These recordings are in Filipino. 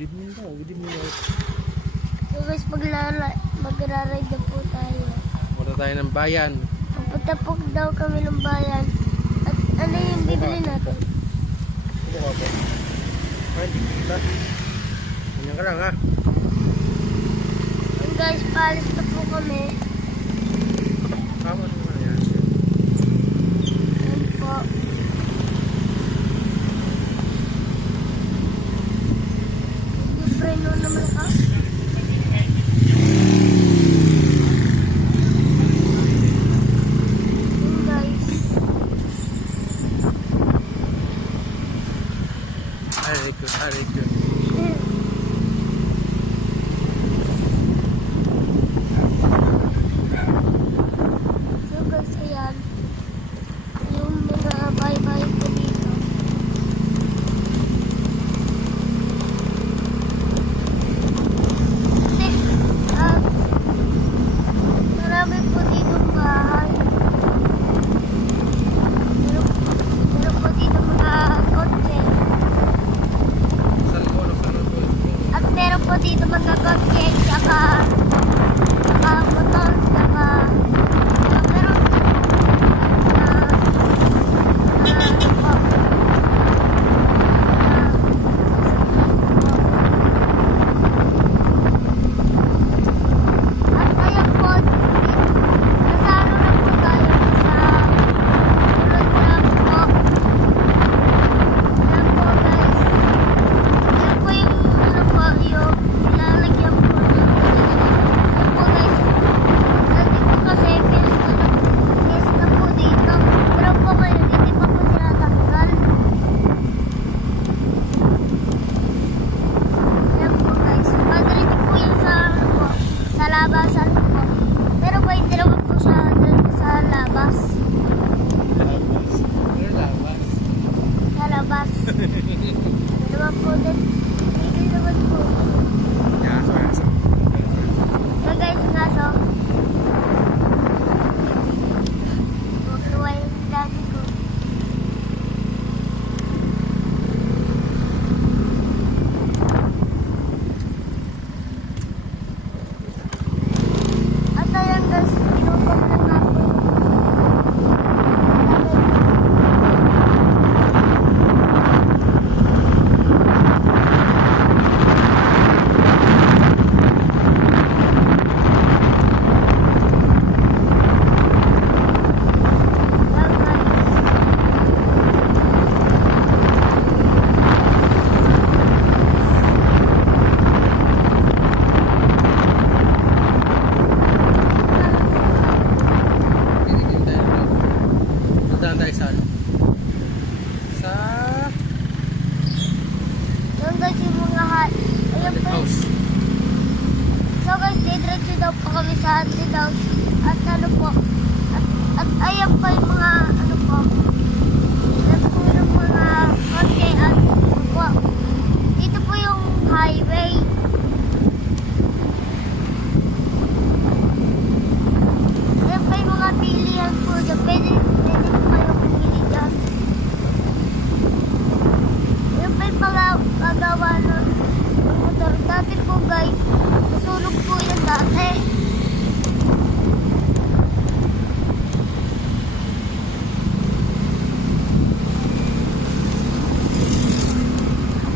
Good evening daw, good evening daw. So guys, magra-ride na po tayo. Punta tayo ng bayan. Pupunta po daw kami ng bayan. At ano yung bibili natin? Ano ka po? Ay, hindi kita. Ganyan ka lang ha. And guys, paalis na po kami. Tama naman yan. Ayan po. Yung preno naman ka. Ayan guys. Very good. So guys, ayan. Yung mga bye-bye po dito. Kasi, marami po dito bahay. Meron po dito mga kotse. At meron po dito mga kotse, tsaka motor, tsaka meron at ayan po, nasaro na po tayo sa tulad lang po. Ayan po guys. Ayan po yung ano po, yung nilalagyan po ng ayan po guys. Dati po kasi fiesta po dito. Pero po ngayon, hindi pa po tinatanggal. Ayan po guys. Madalito po yun sa ano po, sa labasan po. Pero po hindi naman po siya dito sa labas. Sa labas. Hindi naman po din. Hindi naman po. So guys, nga so. Bukuha yung daddy ko. At ayan guys, inukom na nga po. Ayan guys. Punta tayo sa ano? Sa Ayan guys, yung mga ayan haunted po. house. So guys, diretso daw po kami sa haunted house. At ano po, at ayan pa yung mga ano po. Ayan po yung mga kotse at ano po. Dito po yung highway. Ayan pa yung mga pilihan po dyan. Pwede po kayo pumili dyan. Ayan pa yung pagawa ng motor. Dati po guys, nasunog po yan dati.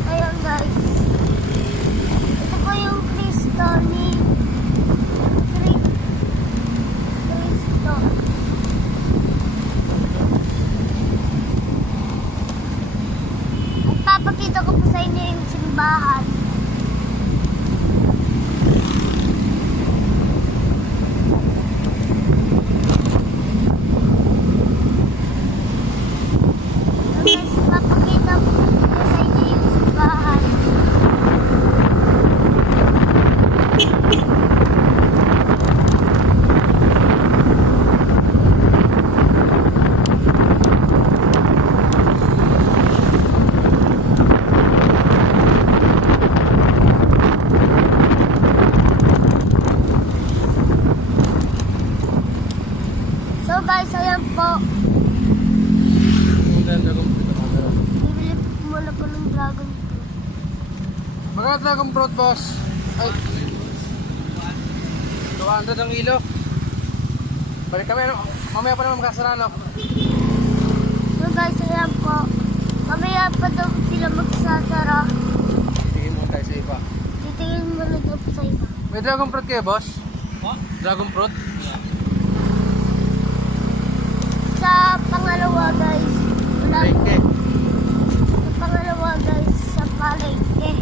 Ayan guys. Ito po yung Cristo ni Cristo. At papakita ko po sa inyo yung simbahan. Guys, papakita ko sa inyo yung simbahan. So guys, ayan po. Ang ganda kong Bibili muna po ng dragon fruit. Magkano dragon fruit, boss? Ay. 200 ang kilo. Balik kami, ano? Mamaya pa naman makasara, no? So guys, ayan po. Mamaya pa daw sila magsasara. Tingin mo tayo sa iba. Titingin mo na daw po sa iba. May dragon fruit kayo, boss? Dragon fruit? Sa pangalawa guys, wala. Palengke. Sa pangalawa guys, sa palengke.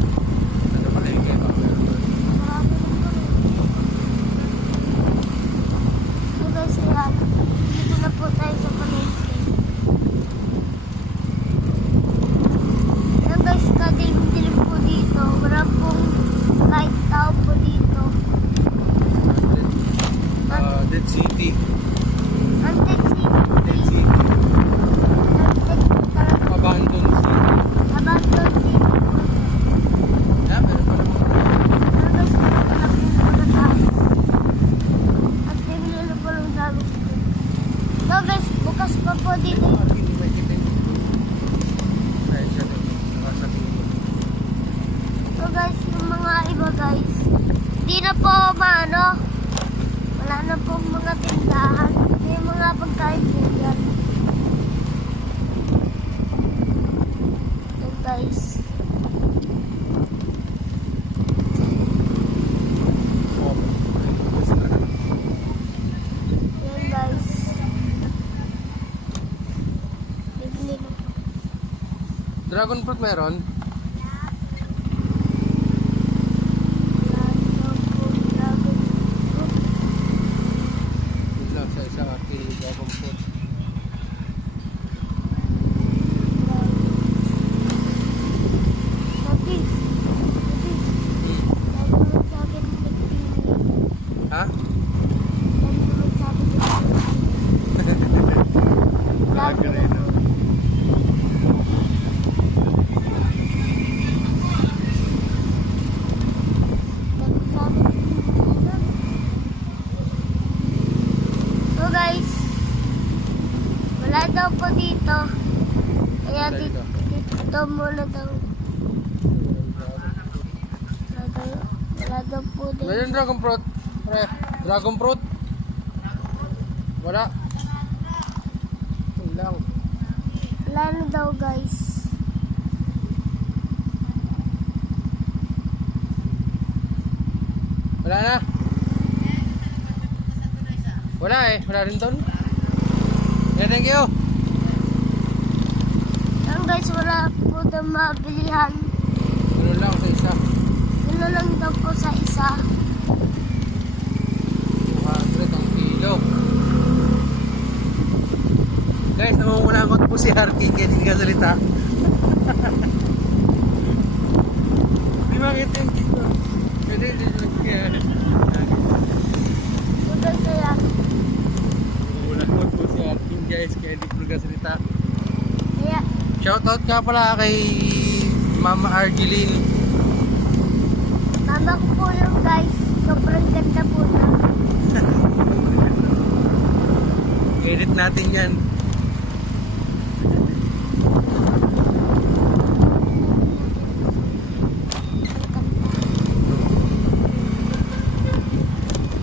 Ano palengke? Marami din po rin. So guys, ayan. Dito na po tayo sa palengke. Ayan guys, kadilim-dilim po dito. Wala pong kahit tao po dito. Dead City. Antek Dead City. City. Antek talaga. Abandoned City. Abandon City po. Yeah, meron pa naman. Ayan guys, wala pong muna tayo. At bibili na po ng dami. So guys, bukas pa po dito. So guys, yung mga iba guys, di na po maano, wala na po mga tindahan, may mga pagkain po yan. Yan guys. Yan guys. Bibili na po. Dragon fruit meron? Yun lang sa isang kilo dragon fruit. Sabi, lagi mo sa akin nagpili. Ha? Lagi mo sa akin nagpili. Lagi rin, mo. Lagi sa akin nagpili. So guys, wala daw po dito. Kaya dito muna daw. Wala daw po dito. Meron dragon fruit? Pre, dragon fruit? Wala. Yun lang. Wala na daw guys. Wala na? Wala eh. Wala rin doon. Yeah, thank you. Yan guys, wala po daw mabilihan. Ano lang sa isa. Yun na lang daw po sa isa. 200 ang kilo. Guys, namangulangot po si Harking kaya hindi ka salita. Di makita yung kilo. Pwede hindi kaya. So guys, ayan. Namangulangot po si Harking guys kaya hindi po ka salita. Kaya, Shoutout ka pala kay Mama Argeline. mama ko po yung guys. Sobrang ganda po na. Edit natin yan.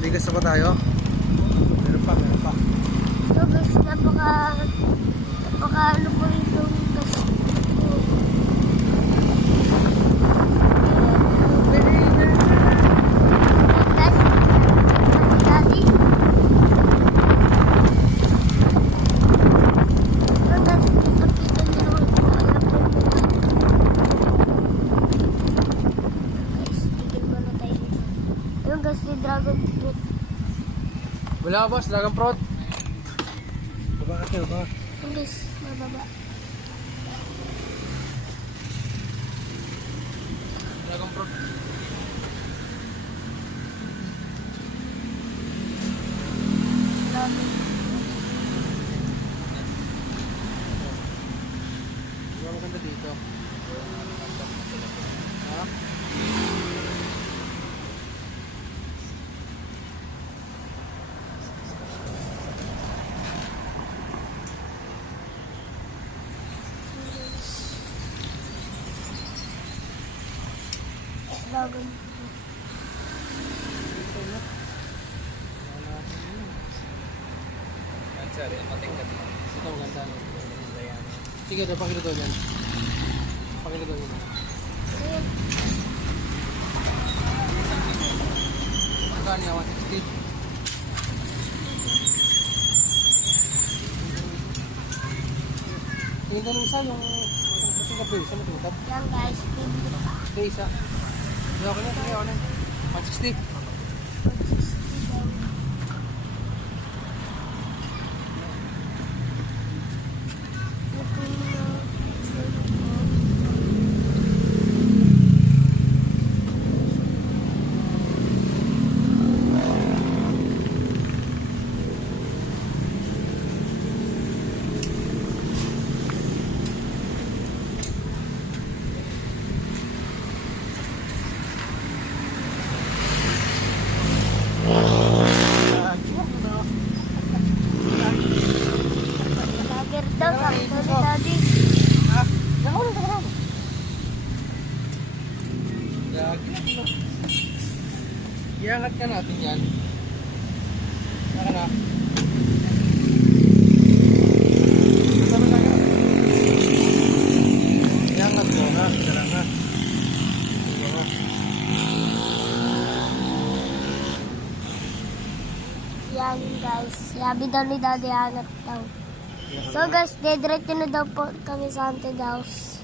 Ligas na ba tayo? Meron pa. So guys, napaka ano po itong guys. Guys, kasi daddy. So guys, nakita niyo naman po. Alam po po. Guys, tigil muna tayo dito. Ayun guys, may dragon fruit. Wala ka boss, dragon fruit. Baba ka tayo ba? Ayun guys, mababa. Dragon fruit. Grabe. Di ba maganda dito? Ha? Dragon. Ito ang ganda. Sige, ito, pakita doon yan. Pakita doon yan. Ayun. Magkano yan? 160? Tingin ka nung isa, yung matingkap doon. Isa matingkap. Yan guys, pili pa. Okay, isa. Okay na, okay na. 160. 160 daw. Lager daw, sabi daw ni Daddy. Ha? Nakaw na, nakaw na. Iangat ka natin yan. Saka na. Kasama na ka. Iangat mo ha. Dala nga. Dala nga. Yan guys, sabi daw ni Daddy hanap daw. So guys, dediretso na daw po kami sa haunted house.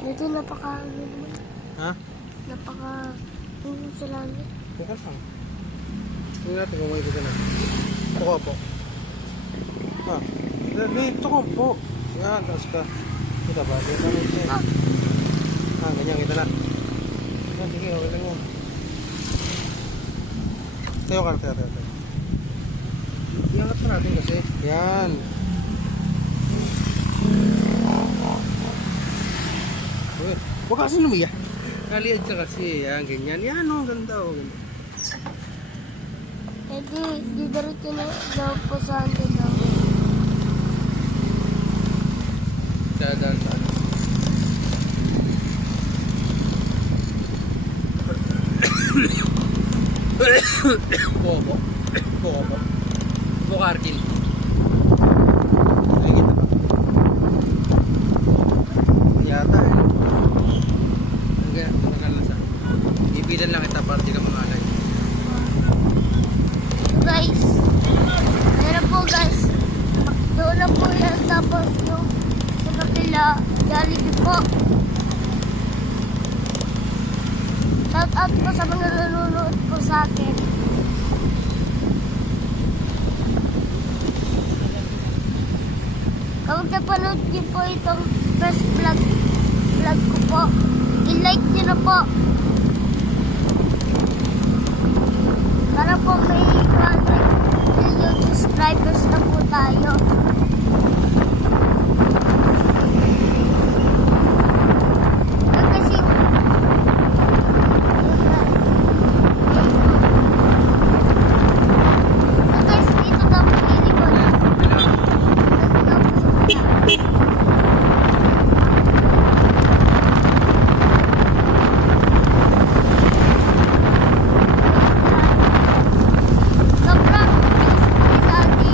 Dito napaka Ha? sa langit. Bukan lang. Tingnan natin kung may kita na. Tuko po. Ha? Dito ko po. Yan, taas ka. Kita ba? Dito na ito. Ha, ganyan kita na. Yan, sige, okay lang yan. Tayo ka na, tayo. Iangat pa natin kasi. Yan. Uy, huwag kasi lumiya. Kaliad ka kasi. Yan, ganyan. Yan, oh, ganda, oh. Ganda. Eh di diretso na daw po sa haunted house. Dadaan saan? Bobo. Bobo. Bukarkin. Nakikita ba? Yata eh. Kaya, tumagal na sa. Ibidan lang kita para di ka mangalay. So guys, ayun po guys. Doon na po yan. Tapos yung sa kapila, Jollibee po. Shout out po sa mga nanonood po sa akin. Kapag napanood niyo po itong first vlog ko po, i-like niyo na po. Para po may 100 million subscribers na po tayo. Kasi so guys, dito daw po ilikod. Sobrang bilis ni Daddy.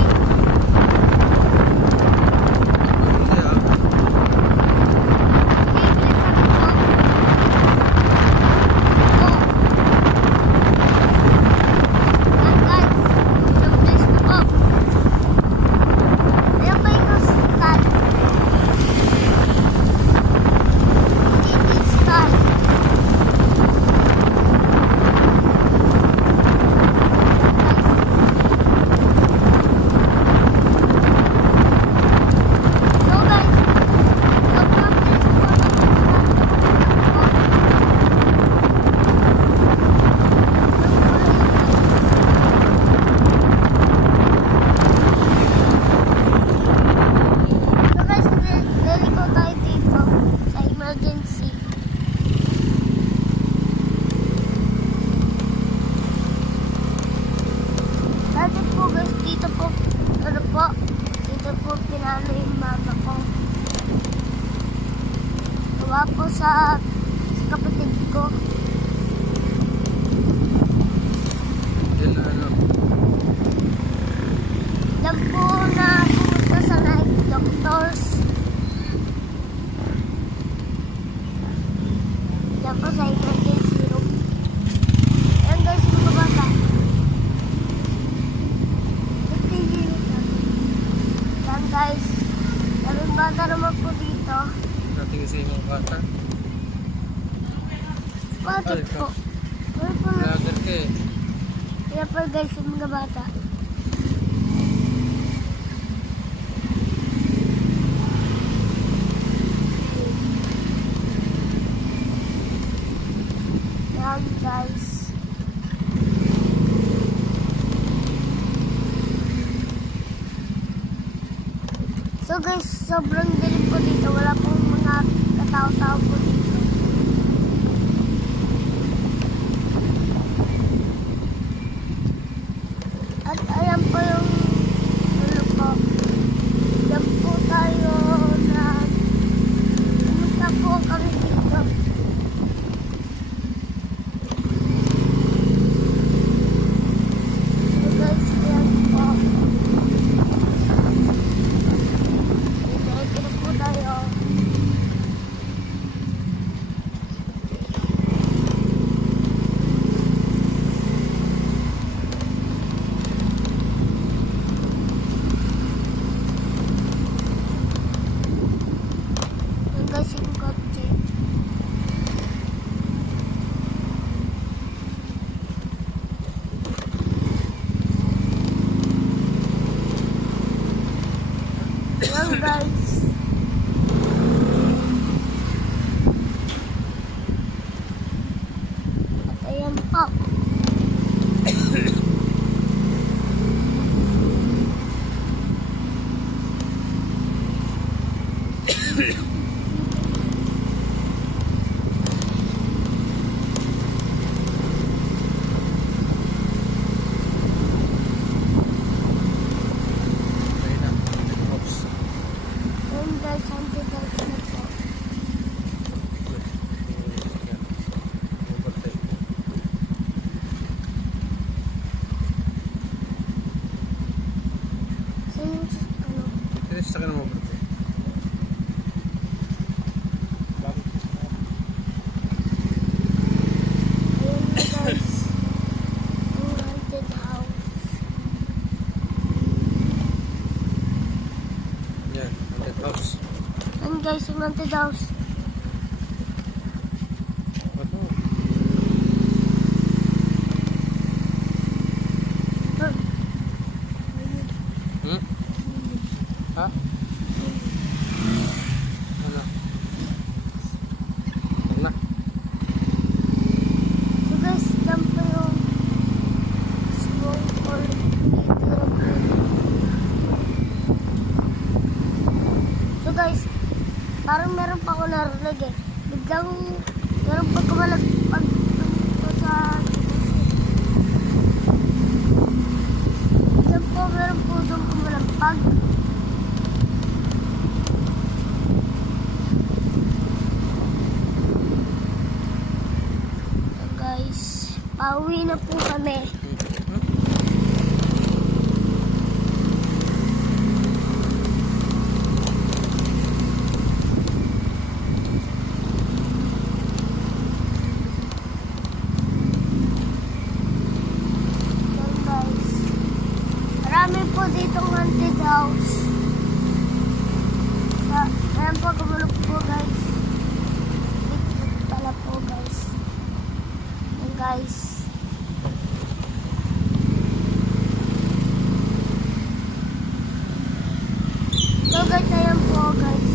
Gawa po sa ko. Yan na ano. Yan po na pumunta sa night doctors. Yan po sa emergency room. Yan guys, yung mga bata. Yan guys. Daming bata naman po dito. Natingin sa mga bata. Bakit Ay, po? Ano po? Vlogger ka eh. Yan po guys, yung mga bata. Yan guys. So guys, sobrang dilim po dito. Wala pong mga katao-tao po dito. At ayan po yung ano po. Yan po tayo na pumunta po kami dito. So guys, ayan po. Diretso na po tayo. Yan guys, yung kotse. Yan guys. At ayan po. Ayun na. Oops. Yan guys, haunted house na po. So yung ano, Sino sa akin mo bro? ayun na guys. Yung haunted house. Yan. Haunted house. Yan guys, yung haunted house. Ano? Hmm? Ha? Ano? Huwag na. So guys, yan po yung smoke or titira po. So guys, parang meron pa ako narinig eh. Biglang meron pa kumalagpag dito sa yan po, meron po doon kumalagpag. So guys, pauwi na po kami. Yan guys. Marami po ditong haunted house. Ayan po, gumulog po guys. Dito pala po guys. Yan guys. So guys, ayan po guys.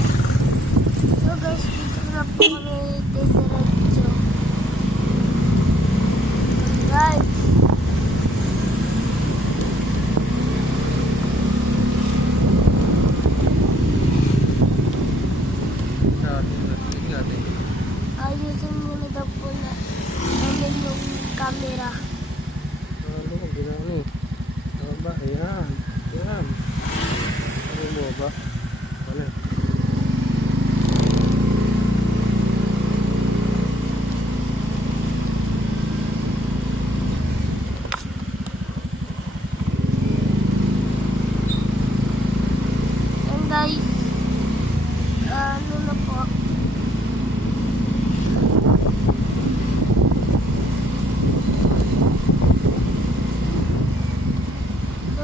So guys, dito na po kami diretso. Guys.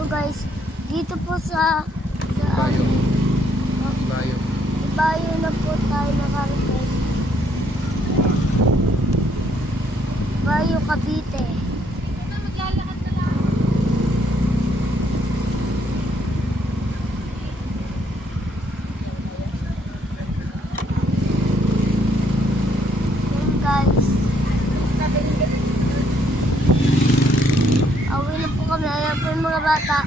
guys, dito po sa Bayo. amin, Bayo. bayo na po tayo nakarating. Bayo, Cavite. Maglalakad na lang. Ayan guys. Awi na po kami. Ayan po yung mga bata.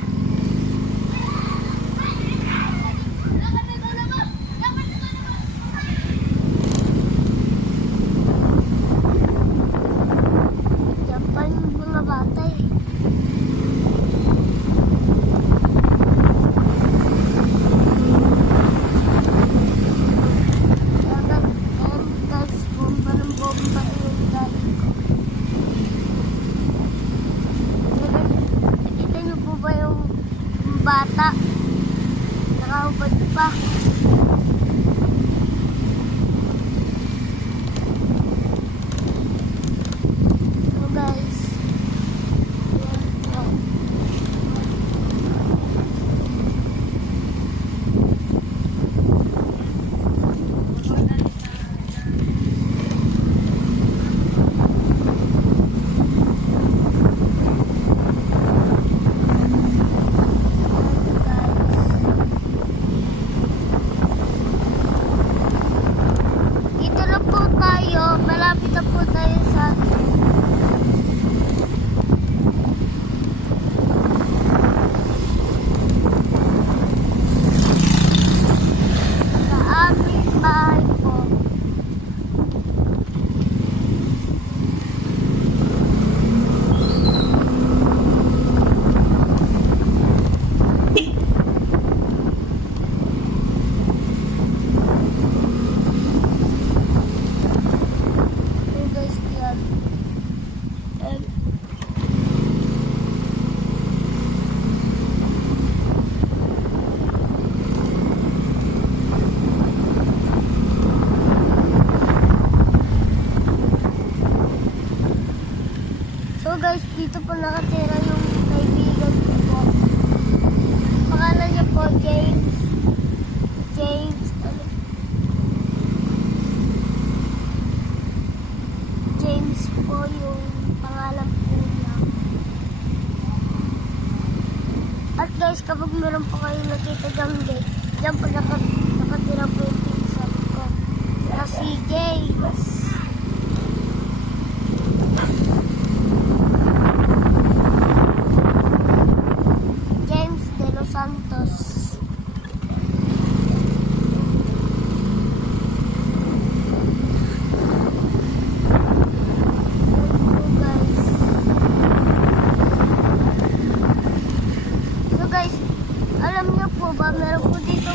Ayan pa yung mga bata eh. Ayan guys, bomba ng bomba yung galing ko. Nakita niyo po ba yung bata? Nakahubad pa. So guys. Ayan po. Dito na po tayo. Malapit na po tayo sa aming bahay po. Ayan guys, yan. So guys, dito po nakatira yung kaibigan ko po. Pangalan niya po, James. James po yung pangalan po niya. At guys, kapag meron po kayo nakita dyan po nakatira po yung pinsan ko. Na si James. James de los Santos. So guys, alam niyo po ba, meron po dito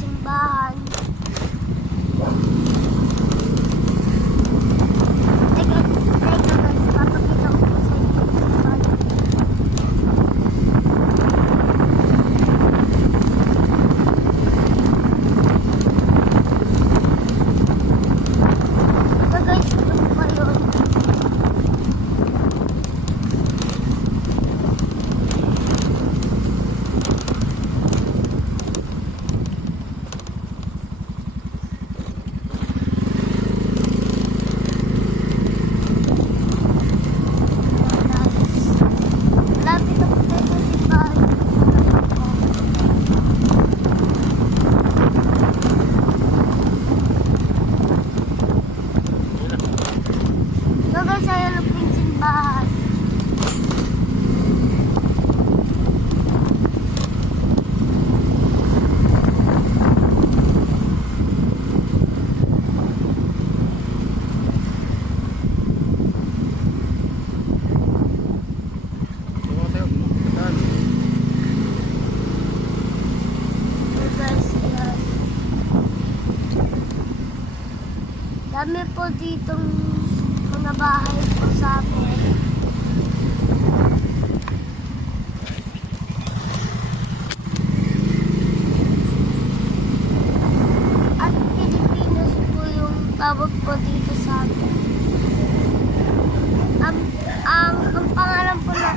simbahan. Teka guys, papakita ko po sa inyo yung simbahan. So guys, ano pa yun? Lapit na po tayo sa simbahan. So guys, ayan na po yung simbahan. Mga tayo. Saan? So guys, ayan. Dami po ditong mga bahay po sa amin. At Pilipinas po yung tawag po dito sa amin. Ang pangalan po na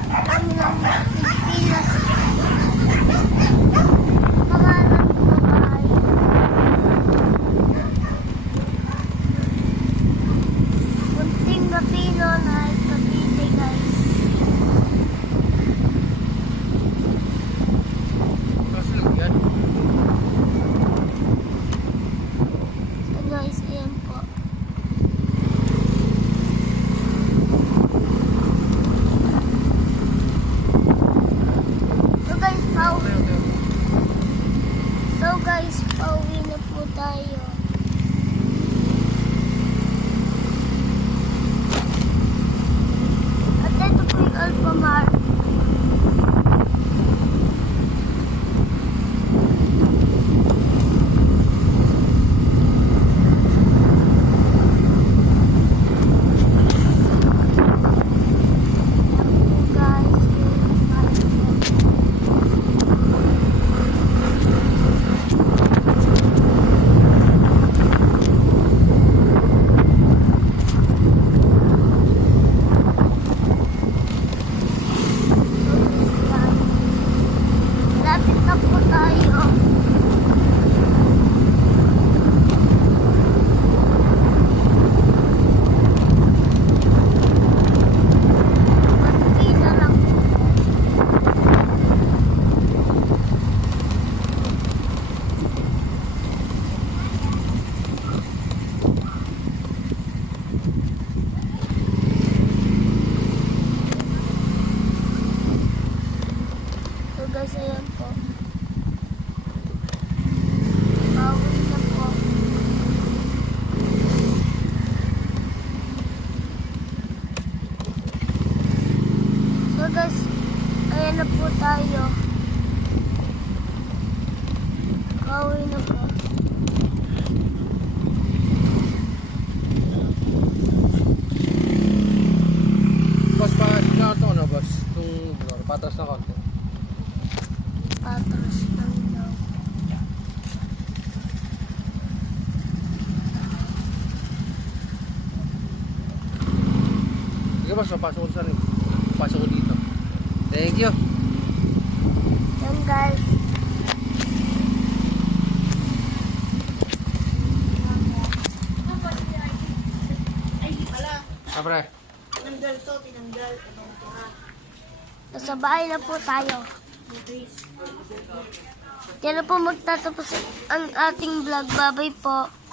So guys, ayan na po tayo. Kauwi na po. Boss, pa ito na boss. Itong motor, patras na konti. Patros lang daw. Sige boss, papasok ko saan eh. Papasok ko dito. Thank you. Yan guys. Ah, pre. Nasa bahay na po tayo. Yan na po magtatapos ang ating vlog. Bye-bye po.